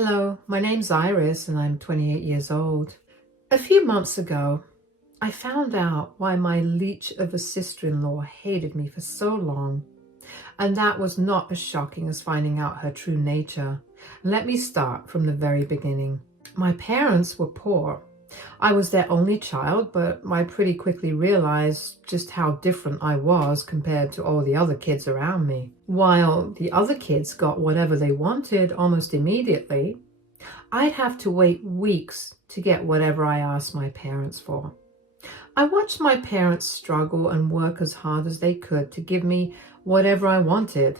Hello, my name's Iris and I'm 28 years old. A few months ago, I found out why my leech of a sister-in-law hated me for so long. And that was not as shocking as finding out her true nature. Let me start from the very beginning. My parents were poor. I was their only child, but I pretty quickly realized just how different I was compared to all the other kids around me. While the other kids got whatever they wanted almost immediately, I'd have to wait weeks to get whatever I asked my parents for. I watched my parents struggle and work as hard as they could to give me whatever I wanted.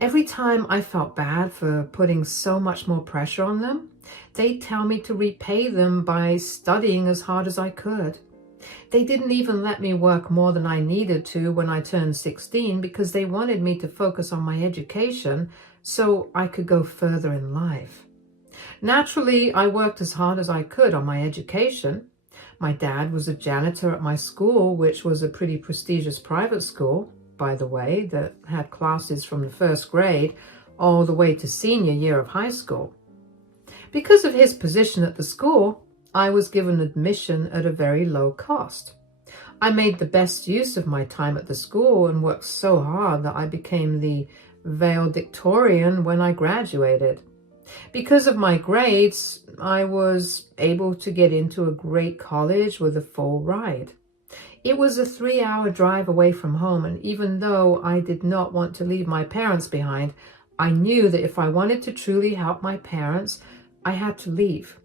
Every time I felt bad for putting so much more pressure on them, they'd tell me to repay them by studying as hard as I could. They didn't even let me work more than I needed to when I turned 16 because they wanted me to focus on my education so I could go further in life. Naturally, I worked as hard as I could on my education. My dad was a janitor at my school, which was a pretty prestigious private school, by the way, that had classes from the first grade all the way to senior year of high school. Because of his position at the school, I was given admission at a very low cost. I made the best use of my time at the school and worked so hard that I became the valedictorian when I graduated. Because of my grades, I was able to get into a great college with a full ride. It was a 3-hour drive away from home, and even though I did not want to leave my parents behind, I knew that if I wanted to truly help my parents, I had to leave.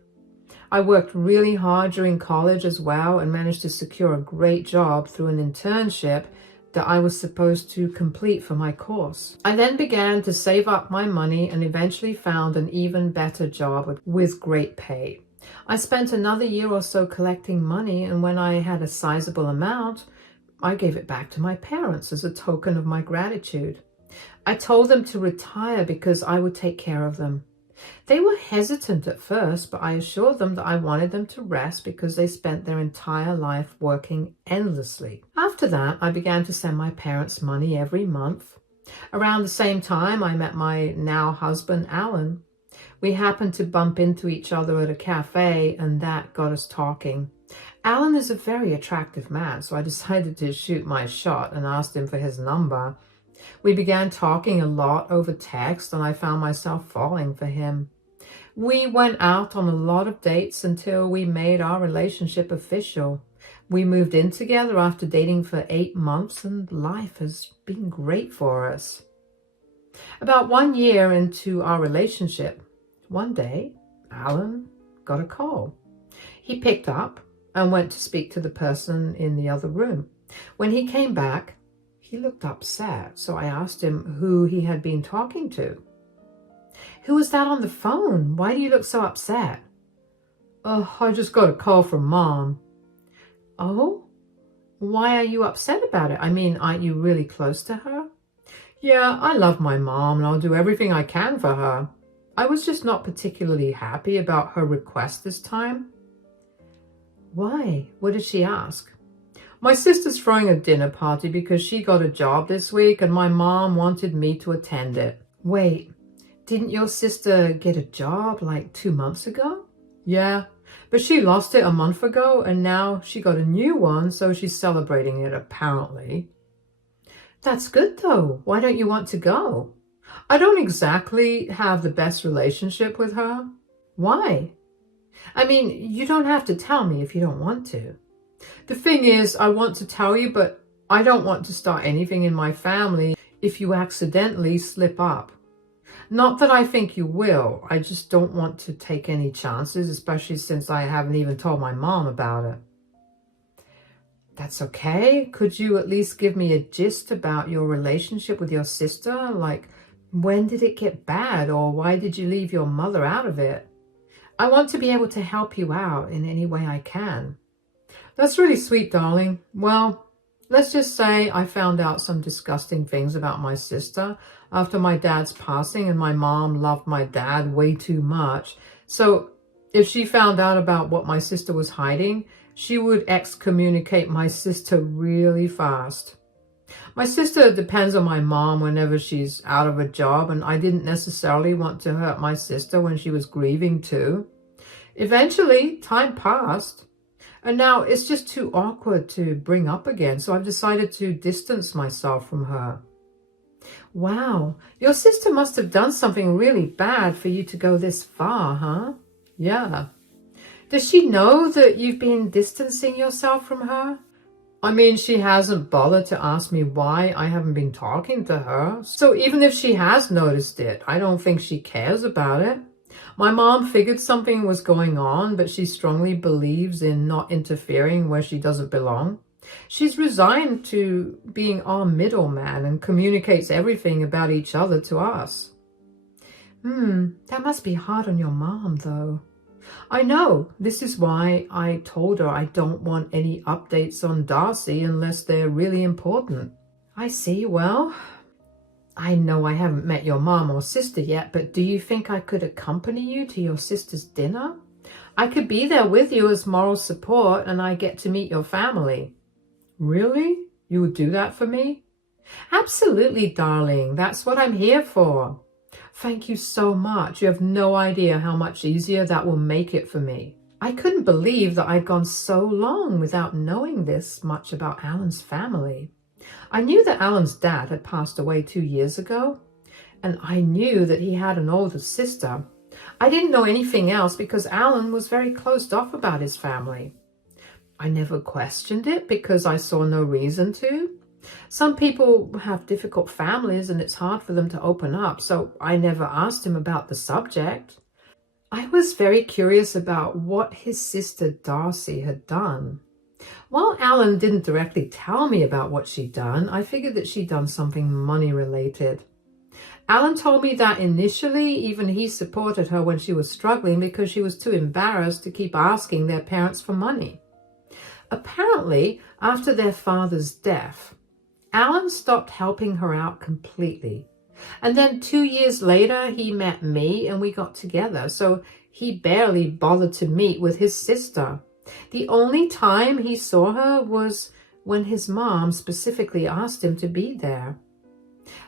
I worked really hard during college as well and managed to secure a great job through an internship that I was supposed to complete for my course. I then began to save up my money and eventually found an even better job with great pay. I spent another year or so collecting money, and when I had a sizable amount, I gave it back to my parents as a token of my gratitude. I told them to retire because I would take care of them. They were hesitant at first, but I assured them that I wanted them to rest because they spent their entire life working endlessly. After that, I began to send my parents money every month. Around the same time, I met my now husband, Alan. We happened to bump into each other at a cafe, and that got us talking. Alan is a very attractive man, so I decided to shoot my shot and asked him for his number. We began talking a lot over text, and I found myself falling for him. We went out on a lot of dates until we made our relationship official. We moved in together after dating for 8 months, and life has been great for us. About 1 year into our relationship, one day, Alan got a call. He picked up and went to speak to the person in the other room. When he came back, he looked upset, so I asked him who he had been talking to. "Who was that on the phone? Why do you look so upset?" "Oh, I just got a call from Mom." "Oh? Why are you upset about it? I mean, aren't you really close to her?" "Yeah, I love my mom and I'll do everything I can for her. I was just not particularly happy about her request this time." "Why? What did she ask?" "My sister's throwing a dinner party because she got a job this week and my mom wanted me to attend it." "Wait, didn't your sister get a job like 2 months ago?" "Yeah, but she lost it a month ago and now she got a new one, so she's celebrating it apparently." "That's good though. Why don't you want to go?" "I don't exactly have the best relationship with her." "Why? I mean, you don't have to tell me if you don't want to." "The thing is, I want to tell you, but I don't want to start anything in my family if you accidentally slip up. Not that I think you will, I just don't want to take any chances, especially since I haven't even told my mom about it." "That's okay. Could you at least give me a gist about your relationship with your sister? Like, when did it get bad, or why did you leave your mother out of it? I want to be able to help you out in any way I can." "That's really sweet, darling. Well, let's just say I found out some disgusting things about my sister after my dad's passing, and my mom loved my dad way too much. So if she found out about what my sister was hiding, she would excommunicate my sister really fast. My sister depends on my mom whenever she's out of a job, and I didn't necessarily want to hurt my sister when she was grieving too. Eventually, time passed, and now it's just too awkward to bring up again, so I've decided to distance myself from her. Wow, your sister must have done something really bad for you to go this far, huh? Yeah. Does she know that you've been distancing yourself from her? I mean, she hasn't bothered to ask me why I haven't been talking to her. So even if she has noticed it, I don't think she cares about it. My mom figured something was going on, but she strongly believes in not interfering where she doesn't belong. She's resigned to being our middleman and communicates everything about each other to us. That must be hard on your mom, though. I know. This is why I told her I don't want any updates on Darcie unless they're really important. I see. Well, I know I haven't met your mom or sister yet, but do you think I could accompany you to your sister's dinner? I could be there with you as moral support, and I get to meet your family. Really? You would do that for me? Absolutely, darling. That's what I'm here for. Thank you so much. You have no idea how much easier that will make it for me. I couldn't believe that I'd gone so long without knowing this much about Alan's family. I knew that Alan's dad had passed away 2 years ago, and I knew that he had an older sister. I didn't know anything else because Alan was very closed off about his family. I never questioned it because I saw no reason to. Some people have difficult families and it's hard for them to open up, so I never asked him about the subject. I was very curious about what his sister Darcie had done. While Alan didn't directly tell me about what she'd done, I figured that she'd done something money-related. Alan told me that initially even he supported her when she was struggling because she was too embarrassed to keep asking their parents for money. Apparently, after their father's death, Alan stopped helping her out completely. And then 2 years later, he met me and we got together, so he barely bothered to meet with his sister. The only time he saw her was when his mom specifically asked him to be there.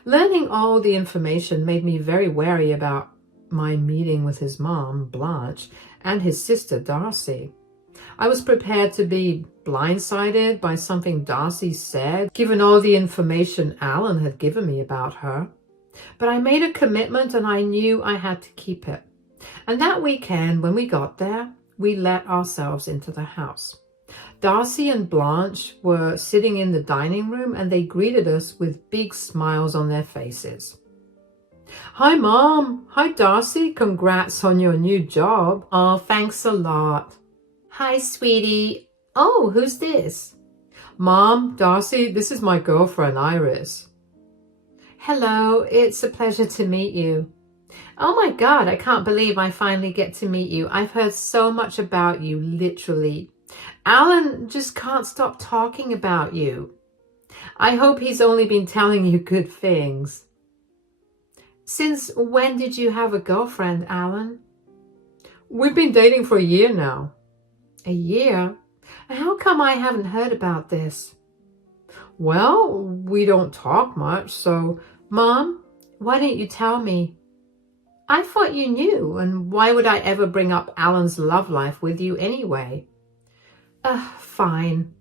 Learning all the information made me very wary about my meeting with his mom, Blanche, and his sister, Darcie. I was prepared to be blindsided by something Darcie said, given all the information Alan had given me about her. But I made a commitment and I knew I had to keep it. And that weekend, when we got there, we let ourselves into the house. Darcie and Blanche were sitting in the dining room and they greeted us with big smiles on their faces. Hi, Mom. Hi, Darcie. Congrats on your new job. Oh, thanks a lot. Hi, sweetie. Oh, who's this? Mom, Darcie, this is my girlfriend, Iris. Hello, it's a pleasure to meet you. Oh my God, I can't believe I finally get to meet you. I've heard so much about you, literally. Alan just can't stop talking about you. I hope he's only been telling you good things. Since when did you have a girlfriend, Alan? We've been dating for a year now. A year? How come I haven't heard about this? Well, we don't talk much, so... Mom, why didn't you tell me? I thought you knew, and why would I ever bring up Alan's love life with you anyway? Fine.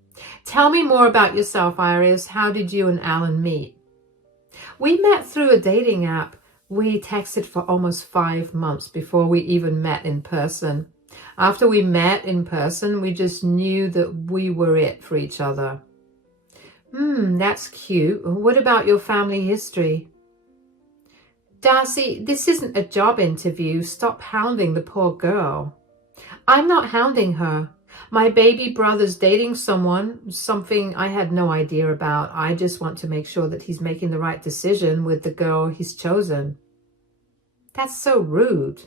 Tell me more about yourself, Iris. How did you and Alan meet? We met through a dating app. We texted for almost 5 months before we even met in person. After we met in person, we just knew that we were it for each other. That's cute. What about your family history? Darcie, this isn't a job interview. Stop hounding the poor girl. I'm not hounding her. My baby brother's dating someone, something I had no idea about. I just want to make sure that he's making the right decision with the girl he's chosen. That's so rude.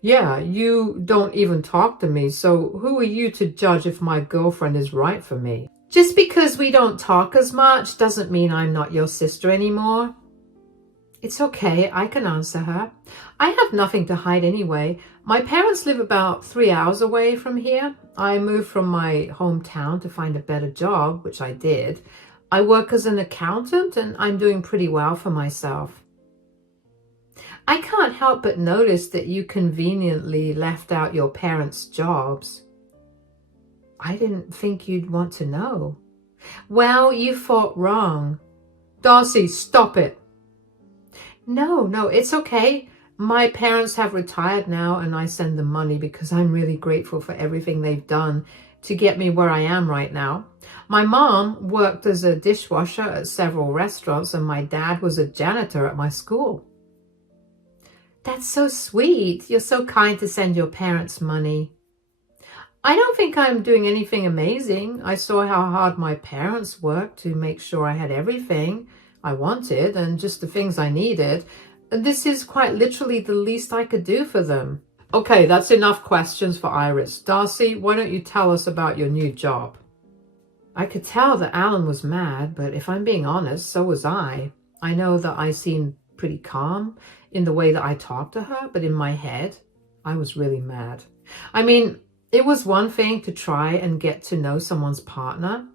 Yeah, you don't even talk to me, so who are you to judge if my girlfriend is right for me? Just because we don't talk as much doesn't mean I'm not your sister anymore. It's okay, I can answer her. I have nothing to hide anyway. My parents live about 3 hours away from here. I moved from my hometown to find a better job, which I did. I work as an accountant and I'm doing pretty well for myself. I can't help but notice that you conveniently left out your parents' jobs. I didn't think you'd want to know. Well, you thought wrong. Darcie, stop it. No, it's okay. My parents have retired now and I send them money because I'm really grateful for everything they've done to get me where I am right now. My mom worked as a dishwasher at several restaurants and my dad was a janitor at my school. That's so sweet. You're so kind to send your parents money. I don't think I'm doing anything amazing. I saw how hard my parents worked to make sure I had everything I wanted and just the things I needed. This is quite literally the least I could do for them. Okay, that's enough questions for Iris. Darcie, why don't you tell us about your new job? I could tell that Alan was mad, but if I'm being honest, so was I. I know that I seemed pretty calm in the way that I talked to her, but in my head, I was really mad. I mean, it was one thing to try and get to know someone's partner,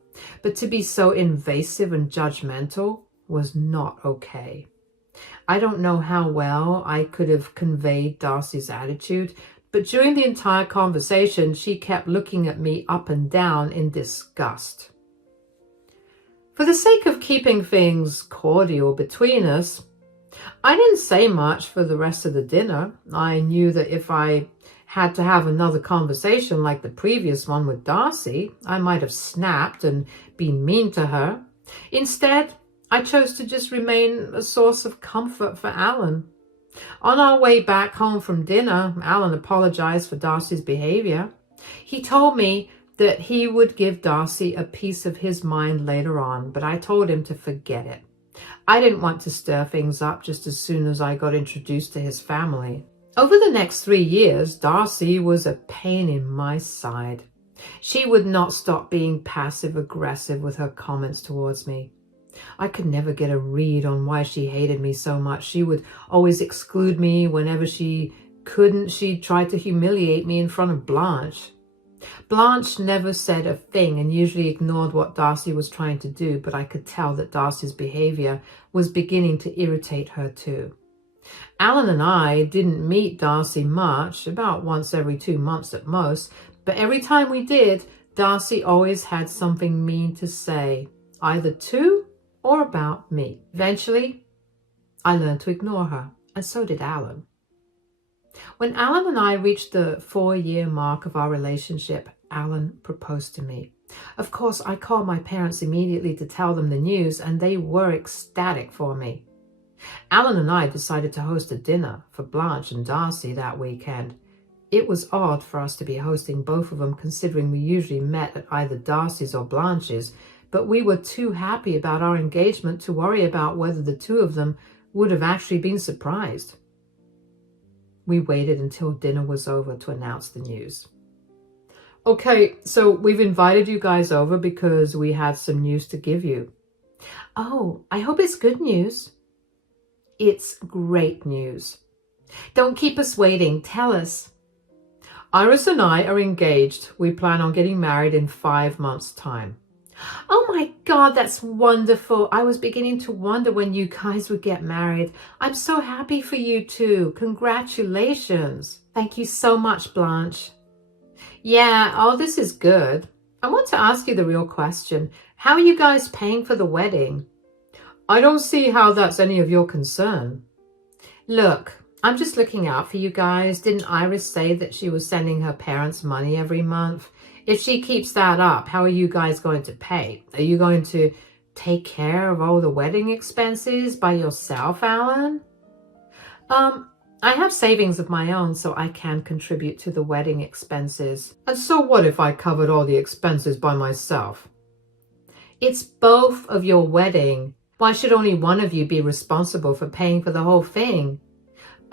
but to be so invasive and judgmental was not okay. I don't know how well I could have conveyed Darcie's attitude, but during the entire conversation, she kept looking at me up and down in disgust. For the sake of keeping things cordial between us, I didn't say much for the rest of the dinner. I knew that if I had to have another conversation like the previous one with Darcie, I might have snapped and been mean to her. Instead, I chose to just remain a source of comfort for Alan. On our way back home from dinner, Alan apologized for Darcie's behavior. He told me that he would give Darcie a piece of his mind later on, but I told him to forget it. I didn't want to stir things up just as soon as I got introduced to his family. Over the next 3 years, Darcie was a pain in my side. She would not stop being passive-aggressive with her comments towards me. I could never get a read on why she hated me so much. She would always exclude me whenever she couldn't. She tried to humiliate me in front of Blanche. Blanche never said a thing and usually ignored what Darcie was trying to do, but I could tell that Darcie's behavior was beginning to irritate her too. Alan and I didn't meet Darcie much, about once every 2 months at most, but every time we did, Darcie always had something mean to say, either to or about me. Eventually, I learned to ignore her, and so did Alan. When Alan and I reached the 4-year mark of our relationship, Alan proposed to me. Of course, I called my parents immediately to tell them the news, and they were ecstatic for me. Alan and I decided to host a dinner for Blanche and Darcie that weekend. It was odd for us to be hosting both of them, considering we usually met at either Darcie's or Blanche's, but we were too happy about our engagement to worry about whether the two of them would have actually been surprised. We waited until dinner was over to announce the news. Okay, so we've invited you guys over because we had some news to give you. Oh, I hope it's good news. It's great news. Don't keep us waiting. Tell us. Iris and I are engaged. We plan on getting married in 5 months' time. Oh my God, that's wonderful. I was beginning to wonder when you guys would get married. I'm so happy for you two. Congratulations. Thank you so much, Blanche. Yeah, oh, this is good. I want to ask you the real question. How are you guys paying for the wedding? I don't see how that's any of your concern. Look, I'm just looking out for you guys. Didn't Iris say that she was sending her parents money every month? If she keeps that up, how are you guys going to pay? Are you going to take care of all the wedding expenses by yourself, Alan? I have savings of my own, so I can contribute to the wedding expenses. And so what if I covered all the expenses by myself? It's both of your wedding. Why should only one of you be responsible for paying for the whole thing?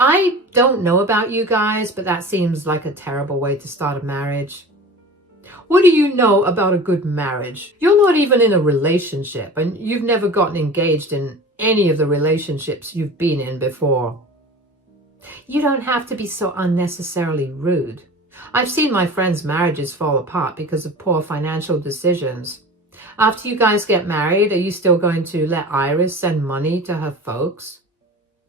I don't know about you guys, but that seems like a terrible way to start a marriage. What do you know about a good marriage? You're not even in a relationship, and you've never gotten engaged in any of the relationships you've been in before. You don't have to be so unnecessarily rude. I've seen my friends' marriages fall apart because of poor financial decisions. After you guys get married, are you still going to let Iris send money to her folks?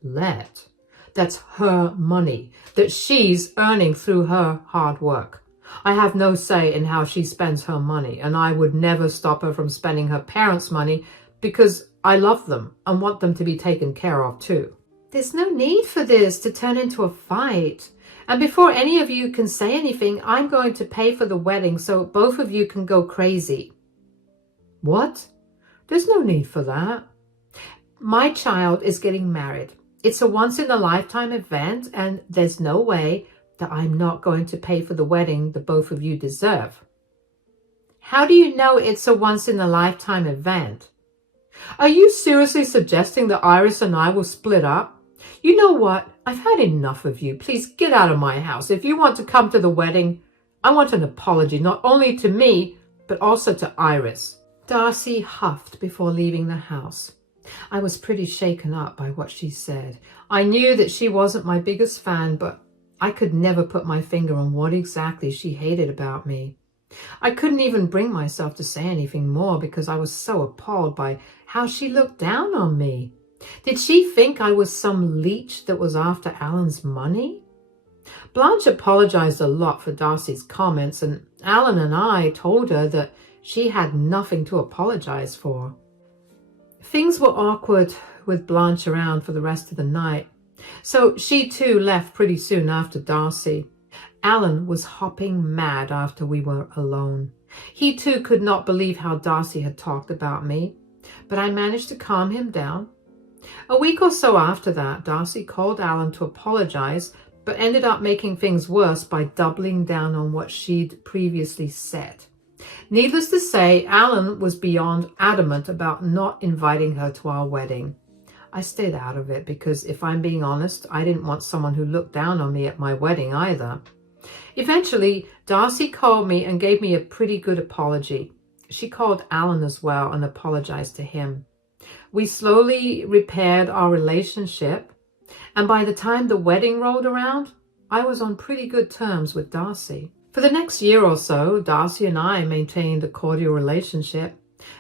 Let. That's her money that she's earning through her hard work. I have no say in how she spends her money, and I would never stop her from spending her parents' money because I love them and want them to be taken care of too. There's no need for this to turn into a fight. And before any of you can say anything, I'm going to pay for the wedding so both of you can go crazy. What? There's no need for that. My child is getting married. It's a once-in-a-lifetime event, and there's no way that I'm not going to pay for the wedding that both of you deserve. How do you know it's a once-in-a-lifetime event? Are you seriously suggesting that Iris and I will split up? You know what? I've had enough of you. Please get out of my house. If you want to come to the wedding, I want an apology, not only to me, but also to Iris. Darcie huffed before leaving the house. I was pretty shaken up by what she said. I knew that she wasn't my biggest fan, but I could never put my finger on what exactly she hated about me. I couldn't even bring myself to say anything more because I was so appalled by how she looked down on me. Did she think I was some leech that was after Alan's money? Blanche apologized a lot for Darcie's comments, and Alan and I told her that she had nothing to apologize for. Things were awkward with Blanche around for the rest of the night, so she too left pretty soon after Darcie. Alan was hopping mad after we were alone. He too could not believe how Darcie had talked about me, but I managed to calm him down. A week or so after that, Darcie called Alan to apologize, but ended up making things worse by doubling down on what she'd previously said. Needless to say, Alan was beyond adamant about not inviting her to our wedding. I stayed out of it because, if I'm being honest, I didn't want someone who looked down on me at my wedding either. Eventually, Darcie called me and gave me a pretty good apology. She called Alan as well and apologized to him. We slowly repaired our relationship, and by the time the wedding rolled around, I was on pretty good terms with Darcie. For the next year or so, Darcie and I maintained a cordial relationship.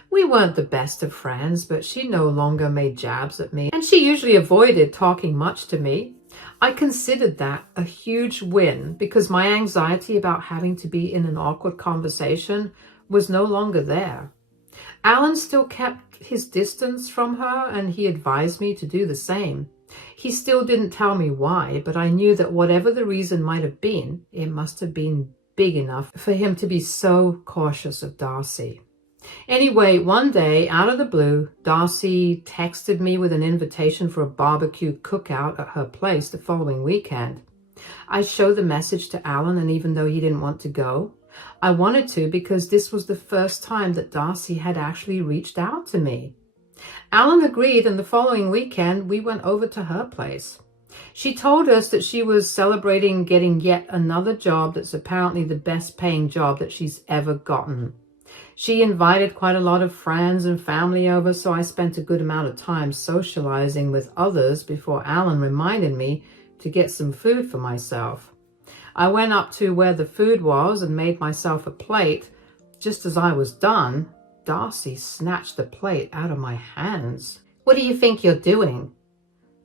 We weren't the best of friends, but she no longer made jabs at me, and she usually avoided talking much to me. I considered that a huge win because my anxiety about having to be in an awkward conversation was no longer there. Alan still kept his distance from her, and he advised me to do the same. He still didn't tell me why, but I knew that whatever the reason might have been, it must have been big enough for him to be so cautious of Darcie. Anyway, one day, out of the blue, Darcie texted me with an invitation for a barbecue cookout at her place the following weekend. I showed the message to Alan, and even though he didn't want to go, I wanted to because this was the first time that Darcie had actually reached out to me. Alan agreed, and the following weekend we went over to her place. She told us that she was celebrating getting yet another job that's apparently the best paying job that she's ever gotten. She invited quite a lot of friends and family over, so I spent a good amount of time socializing with others before Alan reminded me to get some food for myself. I went up to where the food was and made myself a plate. Just as I was done, Darcie snatched the plate out of my hands. "What do you think you're doing?"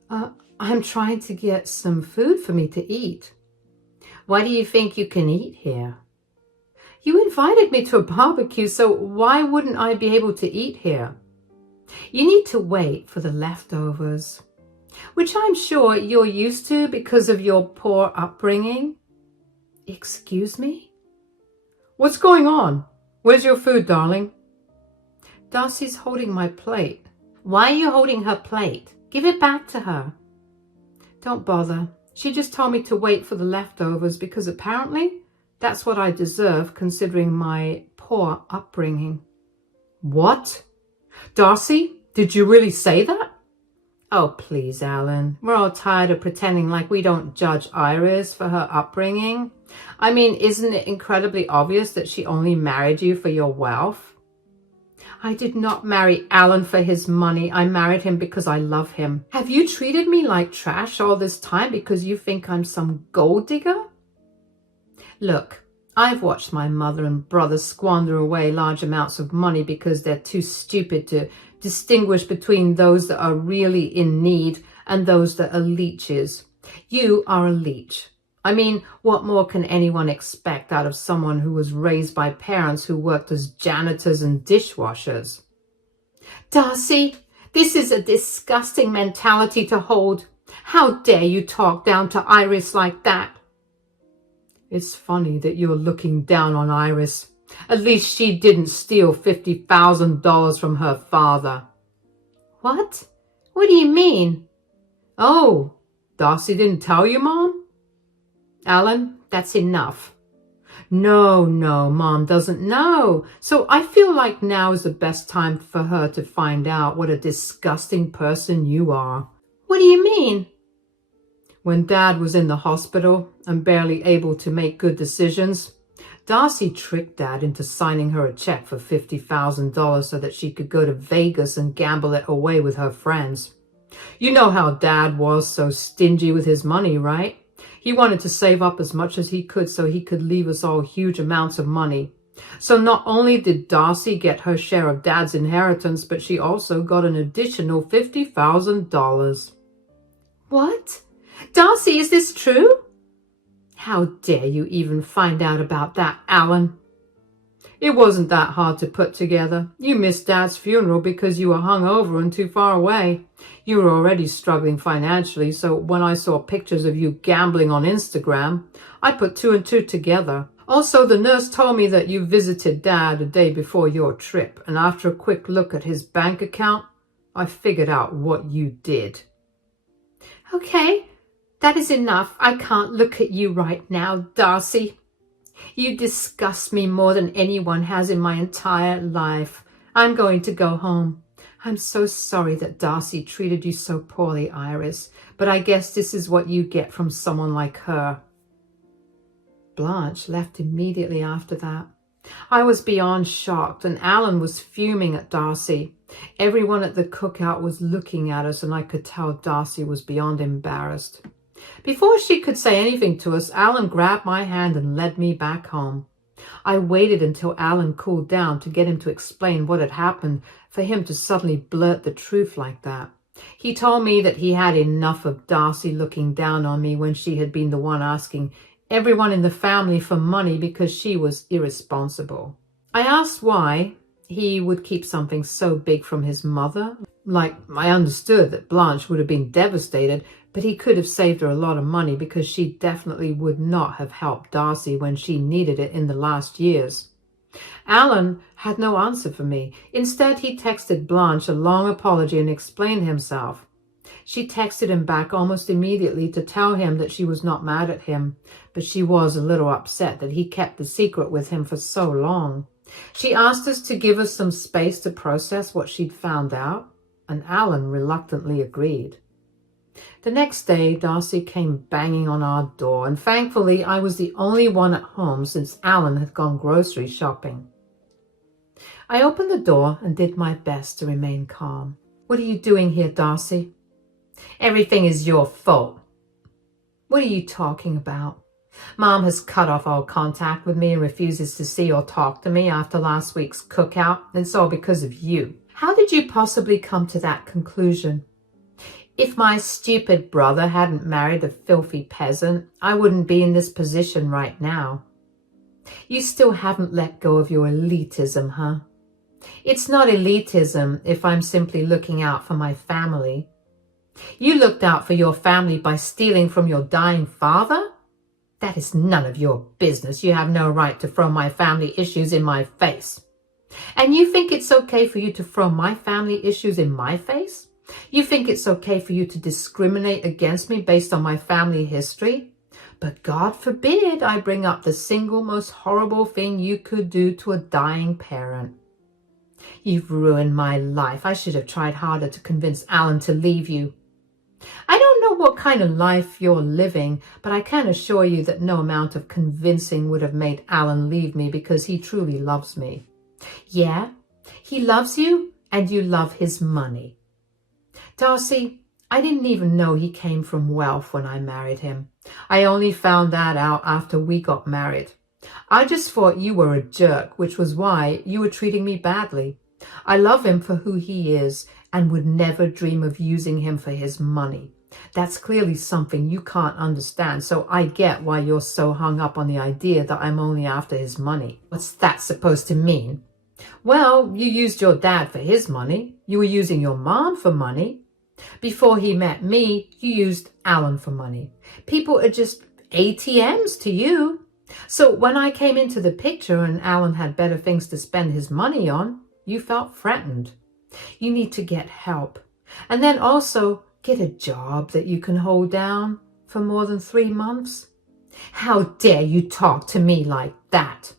I'm trying to get some food for me to eat." "Why do you think you can eat here?" "You invited me to a barbecue, so why wouldn't I be able to eat here?" "You need to wait for the leftovers, which I'm sure you're used to because of your poor upbringing." "Excuse me?" "What's going on? Where's your food, darling?" "Darcie's holding my plate." "Why are you holding her plate? Give it back to her." "Don't bother. She just told me to wait for the leftovers because apparently that's what I deserve considering my poor upbringing." "What? Darcie, did you really say that?" "Oh, please, Alan. We're all tired of pretending like we don't judge Iris for her upbringing. I mean, isn't it incredibly obvious that she only married you for your wealth?" "I did not marry Alan for his money. I married him because I love him. Have you treated me like trash all this time because you think I'm some gold digger?" "Look, I've watched my mother and brother squander away large amounts of money because they're too stupid to distinguish between those that are really in need and those that are leeches. You are a leech. I mean, what more can anyone expect out of someone who was raised by parents who worked as janitors and dishwashers? Darcie, this is a disgusting mentality to hold. How dare you talk down to Iris like that? It's funny that you're looking down on Iris. At least she didn't steal $50,000 from her father. What? What do you mean? Oh, Darcie didn't tell you, Mom? Alan, that's enough. No, Mom doesn't know. So I feel like now is the best time for her to find out what a disgusting person you are. What do you mean? When Dad was in the hospital and barely able to make good decisions, Darcie tricked Dad into signing her a check for $50,000 so that she could go to Vegas and gamble it away with her friends. You know how Dad was so stingy with his money, right? He wanted to save up as much as he could so he could leave us all huge amounts of money. So not only did Darcie get her share of Dad's inheritance, but she also got an additional $50,000. What? Darcie, is this true? How dare you even find out about that, Alan? It wasn't that hard to put together. You missed Dad's funeral because you were hungover and too far away. You were already struggling financially, so when I saw pictures of you gambling on Instagram, I put two and two together. Also, the nurse told me that you visited Dad a day before your trip, and after a quick look at his bank account, I figured out what you did. Okay, that is enough. I can't look at you right now, Darcie. You disgust me more than anyone has in my entire life. I'm going to go home. I'm so sorry that Darcie treated you so poorly, Iris, but I guess this is what you get from someone like her. Blanche left immediately after that. I was beyond shocked, and Alan was fuming at Darcie. Everyone at the cookout was looking at us, and I could tell Darcie was beyond embarrassed. Before she could say anything to us, Alan grabbed my hand and led me back home. I waited until Alan cooled down to get him to explain what had happened for him to suddenly blurt the truth like that. He told me that he had enough of Darcie looking down on me when she had been the one asking everyone in the family for money because she was irresponsible. I asked why he would keep something so big from his mother. Like, I understood that Blanche would have been devastated, but he could have saved her a lot of money because she definitely would not have helped Darcie when she needed it in the last years. Alan had no answer for me. Instead, he texted Blanche a long apology and explained himself. She texted him back almost immediately to tell him that she was not mad at him, but she was a little upset that he kept the secret with him for so long. She asked us to give us some space to process what she'd found out, and Alan reluctantly agreed. The next day, Darcie came banging on our door, and thankfully I was the only one at home since Alan had gone grocery shopping. I opened the door and did my best to remain calm. What are you doing here, Darcie? Everything is your fault. What are you talking about? Mom has cut off all contact with me and refuses to see or talk to me after last week's cookout, and it's all because of you. How did you possibly come to that conclusion? If my stupid brother hadn't married a filthy peasant, I wouldn't be in this position right now. You still haven't let go of your elitism, huh? It's not elitism if I'm simply looking out for my family. You looked out for your family by stealing from your dying father? That is none of your business. You have no right to throw my family issues in my face. And you think it's okay for you to throw my family issues in my face? You think it's okay for you to discriminate against me based on my family history? But God forbid I bring up the single most horrible thing you could do to a dying parent. You've ruined my life. I should have tried harder to convince Alan to leave you. I don't know what kind of life you're living, but I can assure you that no amount of convincing would have made Alan leave me because he truly loves me. Yeah, he loves you and you love his money. Darcie, I didn't even know he came from wealth when I married him. I only found that out after we got married. I just thought you were a jerk, which was why you were treating me badly. I love him for who he is and would never dream of using him for his money. That's clearly something you can't understand, so I get why you're so hung up on the idea that I'm only after his money. What's that supposed to mean? Well, you used your dad for his money. You were using your mom for money. Before he met me, you used Alan for money. People are just ATMs to you. So when I came into the picture and Alan had better things to spend his money on, you felt threatened. You need to get help. And then also get a job that you can hold down for more than 3 months. How dare you talk to me like that?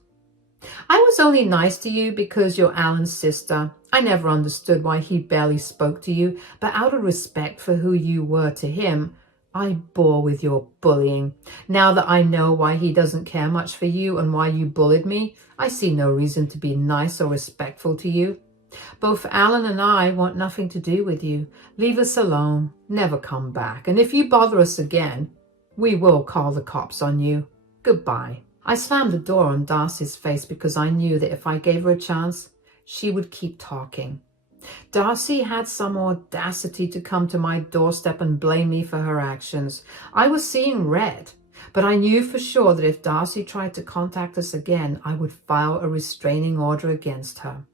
I was only nice to you because you're Alan's sister. I never understood why he barely spoke to you, but out of respect for who you were to him, I bore with your bullying. Now that I know why he doesn't care much for you and why you bullied me, I see no reason to be nice or respectful to you. Both Alan and I want nothing to do with you. Leave us alone. Never come back. And if you bother us again, we will call the cops on you. Goodbye. I slammed the door on Darcie's face because I knew that if I gave her a chance, she would keep talking. Darcie had some audacity to come to my doorstep and blame me for her actions. I was seeing red, but I knew for sure that if Darcie tried to contact us again, I would file a restraining order against her.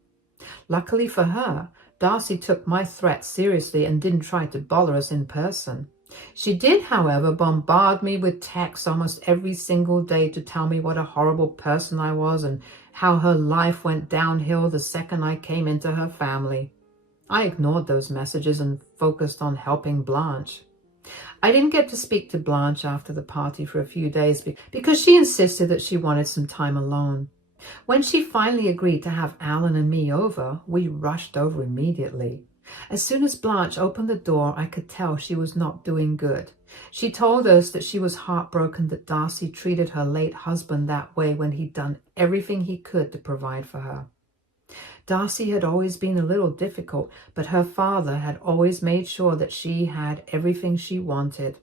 Luckily for her, Darcie took my threat seriously and didn't try to bother us in person. She did, however, bombard me with texts almost every single day to tell me what a horrible person I was and how her life went downhill the second I came into her family. I ignored those messages and focused on helping Blanche. I didn't get to speak to Blanche after the party for a few days because she insisted that she wanted some time alone. When she finally agreed to have Alan and me over, we rushed over immediately. As soon as Blanche opened the door, I could tell she was not doing good. She told us that she was heartbroken that Darcie treated her late husband that way when he'd done everything he could to provide for her. Darcie had always been a little difficult, but her father had always made sure that she had everything she wanted.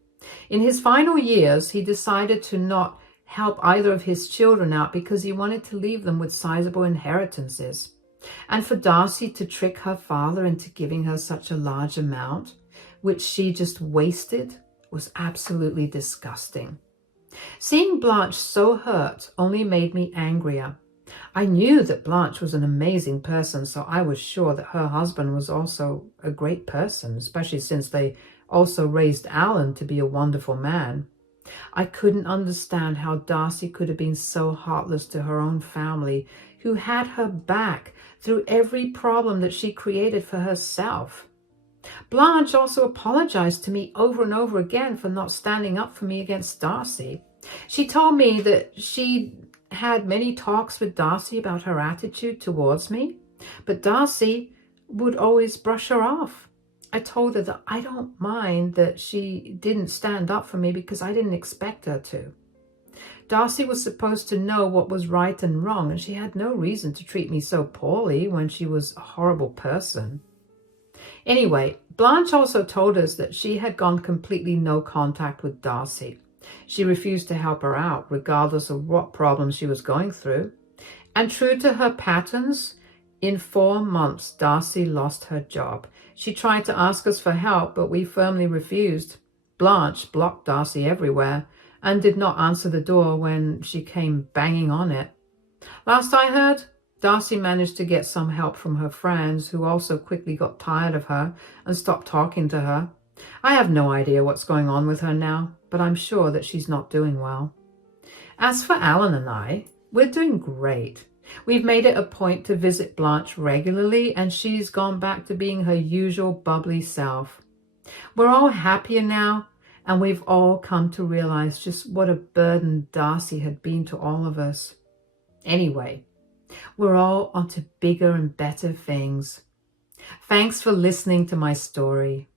In his final years, he decided to not help either of his children out because he wanted to leave them with sizable inheritances. And for Darcie to trick her father into giving her such a large amount, which she just wasted, was absolutely disgusting. Seeing Blanche so hurt only made me angrier. I knew that Blanche was an amazing person, so I was sure that her husband was also a great person, especially since they also raised Alan to be a wonderful man. I couldn't understand how Darcie could have been so heartless to her own family, who had her back through every problem that she created for herself. Blanche also apologized to me over and over again for not standing up for me against Darcie. She told me that she had many talks with Darcie about her attitude towards me, but Darcie would always brush her off. I told her that I don't mind that she didn't stand up for me because I didn't expect her to. Darcie was supposed to know what was right and wrong, and she had no reason to treat me so poorly when she was a horrible person. Anyway, Blanche also told us that she had gone completely no contact with Darcie. She refused to help her out, regardless of what problems she was going through. And true to her patterns, in 4 months, Darcie lost her job. She tried to ask us for help, but we firmly refused. Blanche blocked Darcie everywhere and did not answer the door when she came banging on it. Last I heard, Darcie managed to get some help from her friends, who also quickly got tired of her and stopped talking to her. I have no idea what's going on with her now, but I'm sure that she's not doing well. As for Alan and I, we're doing great. We've made it a point to visit Blanche regularly, and she's gone back to being her usual bubbly self. We're all happier now, and we've all come to realize just what a burden Darcie had been to all of us. Anyway, we're all on to bigger and better things. Thanks for listening to my story.